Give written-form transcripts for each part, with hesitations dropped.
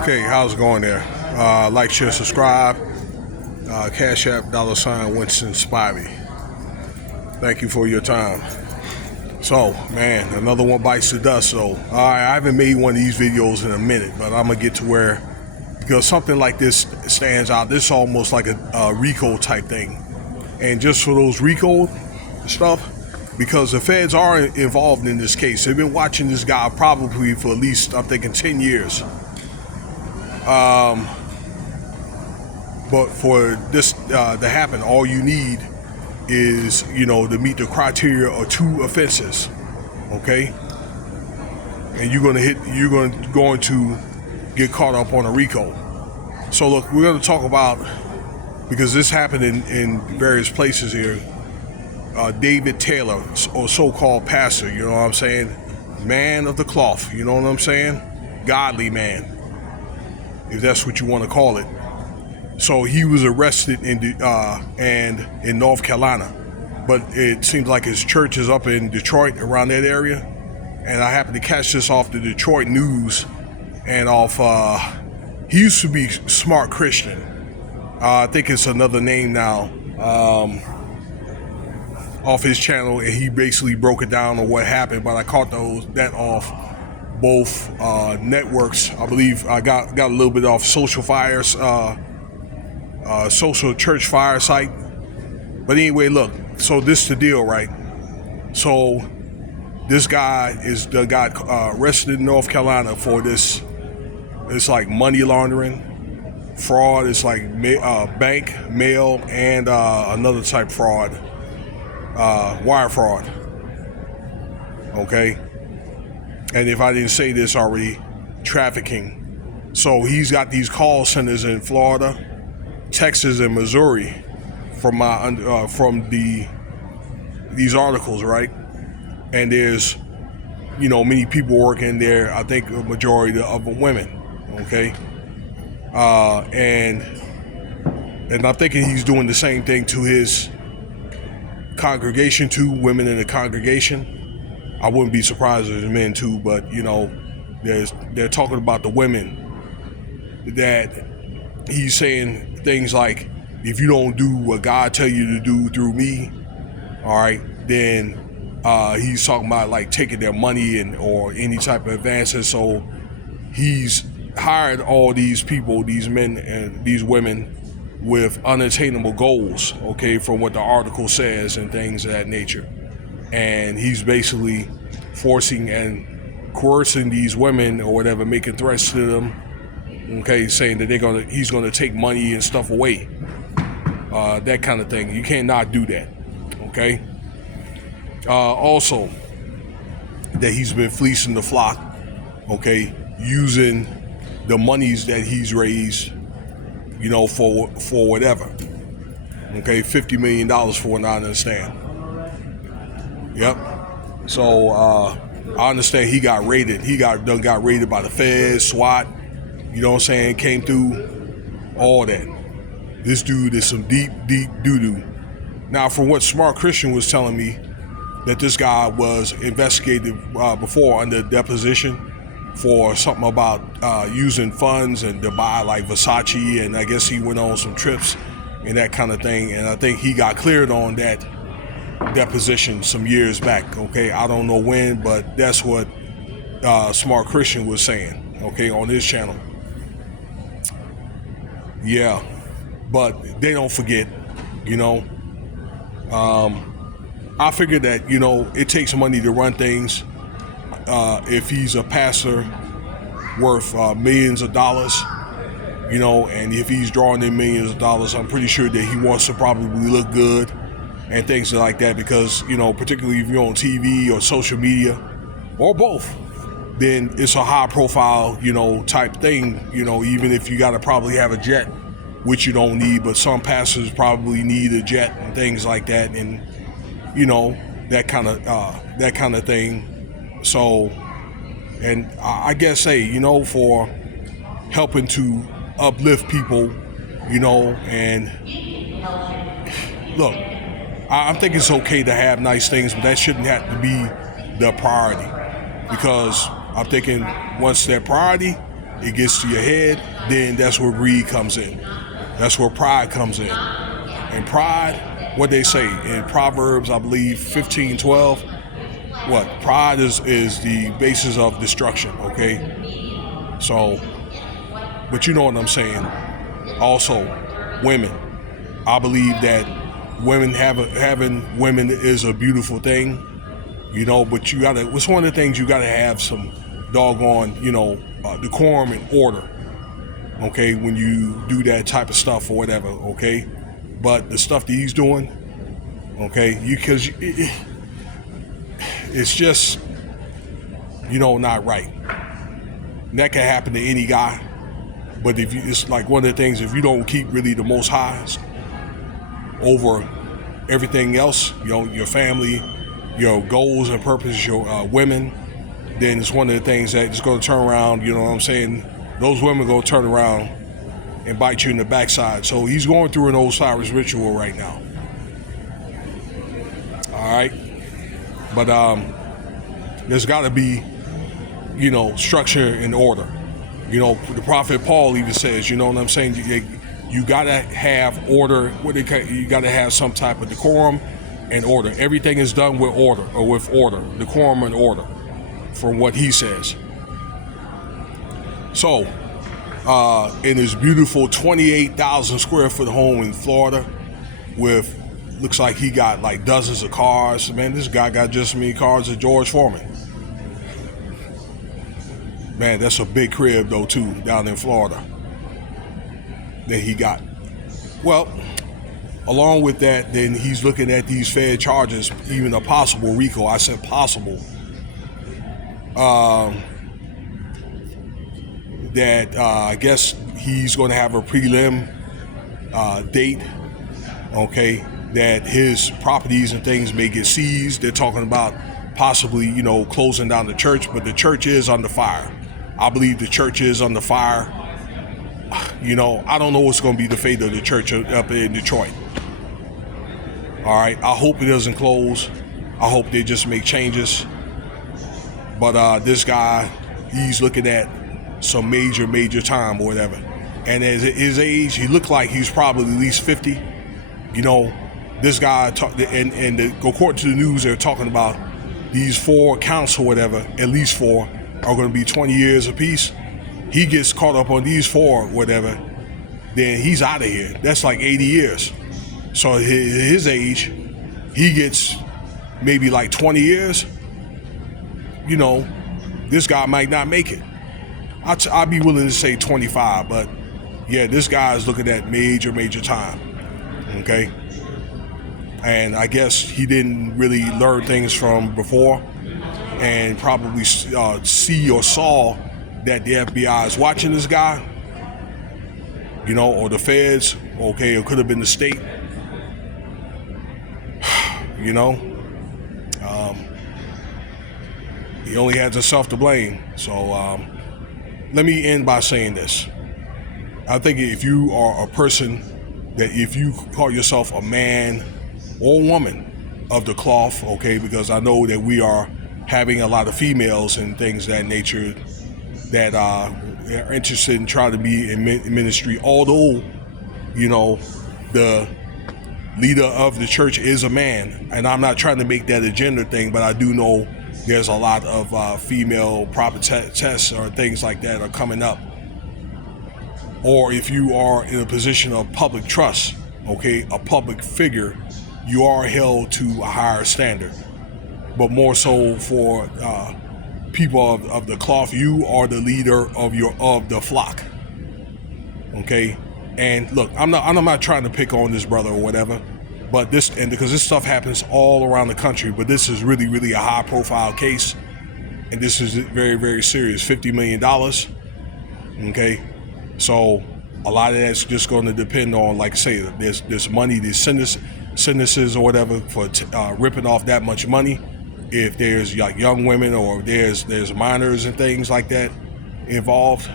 Okay, how's it going there? Like, share, subscribe. Cash App, $Winston Spivey. Thank you for your time. So, man, another one bites the dust. So, I haven't made one of these videos in a minute, but I'm going to get to where, because something like this stands out. This is almost like a RICO type thing. And just for those RICO stuff, because the feds are involved in this case. They've been watching this guy probably for at least, I'm thinking, 10 years. But for this to happen, all you need is, to meet the criteria of 2 offenses, okay? And you're going to get caught up on a RICO. So look, we're going to talk about, because this happened in various places here. David Taylor, or so-called pastor, you know what I'm saying? Man of the cloth, you know what I'm saying? Godly man, if that's what you want to call it. So he was arrested in North Carolina, but it seems like his church is up in Detroit, around that area. And I happened to catch this off the Detroit news, and he used to be Smart Christian. I think it's another name now, off his channel, and he basically broke it down on what happened. But I caught that off both networks. I believe I got a little bit off Social Fires. Social Church Fire site. But anyway, look, so this is the deal, right? So this guy got arrested in North Carolina for this. It's like money laundering, fraud. It's like bank, mail, and another type fraud, wire fraud. Okay? And if I didn't say this already, trafficking. So he's got these call centers in Florida, Texas, and Missouri from these articles, right? And there's many people working there. I think a majority of them women, okay? And I'm thinking he's doing the same thing to his congregation too, women in the congregation. I wouldn't be surprised if there's men too, but they're talking about the women, that he's saying things like, if you don't do what God tell you to do through me, all right, then he's talking about like taking their money or any type of advances. So he's hired all these people, these men and these women, with unattainable goals, okay, from what the article says and things of that nature. And he's basically forcing and coercing these women or whatever, making threats to them, okay, saying that he's gonna take money and stuff away, that kind of thing. You cannot do that, okay? Also, that he's been fleecing the flock, okay, using the monies that he's raised, for whatever, okay, $50 million for what I understand. Yep. So I understand he got raided. He got raided by the feds, SWAT. You know what I'm saying? Came through, all that. This dude is some deep doo-doo. Now, from what Smart Christian was telling me, that this guy was investigated before under deposition for something about using funds and to buy like Versace, and I guess he went on some trips and that kind of thing. And I think he got cleared on that deposition some years back, okay? I don't know when, but that's what Smart Christian was saying, okay, on his channel. Yeah, but they don't forget, I figured that, it takes money to run things. If he's a pastor worth millions of dollars, and if he's drawing in millions of dollars, I'm pretty sure that he wants to probably look good and things like that, because, particularly if you're on TV or social media or both, then it's a high profile, type thing, even if you got to probably have a jet, which you don't need, but some pastors probably need a jet and things like that, and, that kind of thing. So, and I guess, hey, for helping to uplift people, and look, I think it's okay to have nice things, but that shouldn't have to be the priority, because I'm thinking once that priority, it gets to your head, then that's where greed comes in. That's where pride comes in. And pride, what they say in Proverbs, I believe 15:12, what? Pride is the basis of destruction, okay? So, but you know what I'm saying. Also, women. I believe that having women is a beautiful thing, you know, but you gotta, it's one of the things you gotta have some doggone, you know, decorum and order, okay, when you do that type of stuff or whatever, okay? But the stuff that he's doing, okay, because it's just, you know, not right. And that can happen to any guy, but if you, it's like one of the things, if you don't keep really the Most High over everything else, you know, your family, your goals and purposes, your women, then it's one of the things that is going to turn around, you know what I'm saying? Those women going to turn around and bite you in the backside. So he's going through an Osiris ritual right now. All right. But there's got to be, you know, structure and order. You know, the prophet Paul even says, you know what I'm saying? You got to have order. You got to have some type of decorum and order. Everything is done with order, decorum and order, from what he says. So, in his beautiful 28,000 square foot home in Florida, with, looks like he got like dozens of cars. Man, this guy got just as many cars as George Foreman. Man, that's a big crib though too, down in Florida, that he got. Well, along with that, then he's looking at these Fed charges, even a possible RICO. I said possible. That I guess he's going to have a prelim date, okay, that his properties and things may get seized. They're talking about possibly, you know, closing down the church, but the church is under fire. I believe the church is under fire. You know, I don't know what's going to be the fate of the church up in Detroit. All right, I hope it doesn't close. I hope they just make changes. But this guy, he's looking at some major time or whatever. And at his age, he looked like he's probably at least 50. You know, this guy, according to the news, they're talking about these 4 counts or whatever, at least 4, are going to be 20 years apiece. He gets caught up on these 4, whatever, then he's out of here. That's like 80 years. So at his age, he gets maybe like 20 years. You know, this guy might not make it. I'd be willing to say 25, but yeah, this guy is looking at major time, okay? And I guess he didn't really learn things from before, and probably see or saw that the FBI is watching this guy, you know, or the feds, okay, it could have been the state, you know. He only has himself to blame. So let me end by saying this. I think if you are a person that, if you call yourself a man or woman of the cloth, okay, because I know that we are having a lot of females and things of that nature that are interested in trying to be in ministry, although, you know, the leader of the church is a man, and I'm not trying to make that a gender thing, but I do know there's a lot of female prophetess or things like that are coming up. Or if you are in a position of public trust, okay, a public figure, you are held to a higher standard. But more so for people of the cloth, you are the leader of the flock, okay. And look, I'm not trying to pick on this brother or whatever, but because this stuff happens all around the country, but this is really a high profile case, and this is very serious. $50 million, okay. So a lot of that's just going to depend on, like I say, there's money, there's sentences or whatever for ripping off that much money. If there's like young women or there's minors and things like that involved,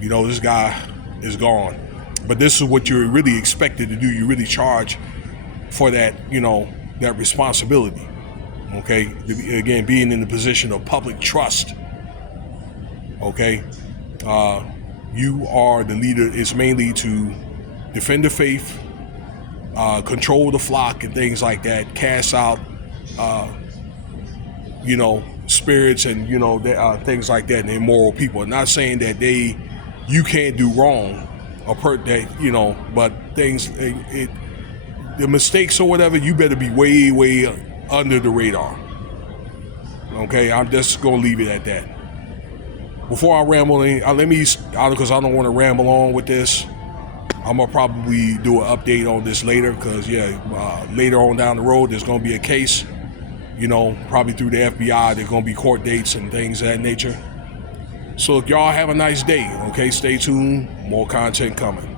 you know, this guy is gone. But this is what you're really expected to do. You really charge for that, you know, that responsibility, okay? Again, being in the position of public trust, okay? You are the leader. It's mainly to defend the faith, control the flock and things like that, cast out, spirits and, things like that, and immoral people. Not saying that you can't do wrong, but things, the mistakes or whatever, you better be way, way under the radar. Okay, I'm just gonna leave it at that. Before I ramble, because I don't want to ramble on with this. I'm gonna probably do an update on this later, because later on down the road there's gonna be a case. Probably through the FBI. There's gonna be court dates and things of that nature. So y'all have a nice day. Okay, stay tuned. More content coming.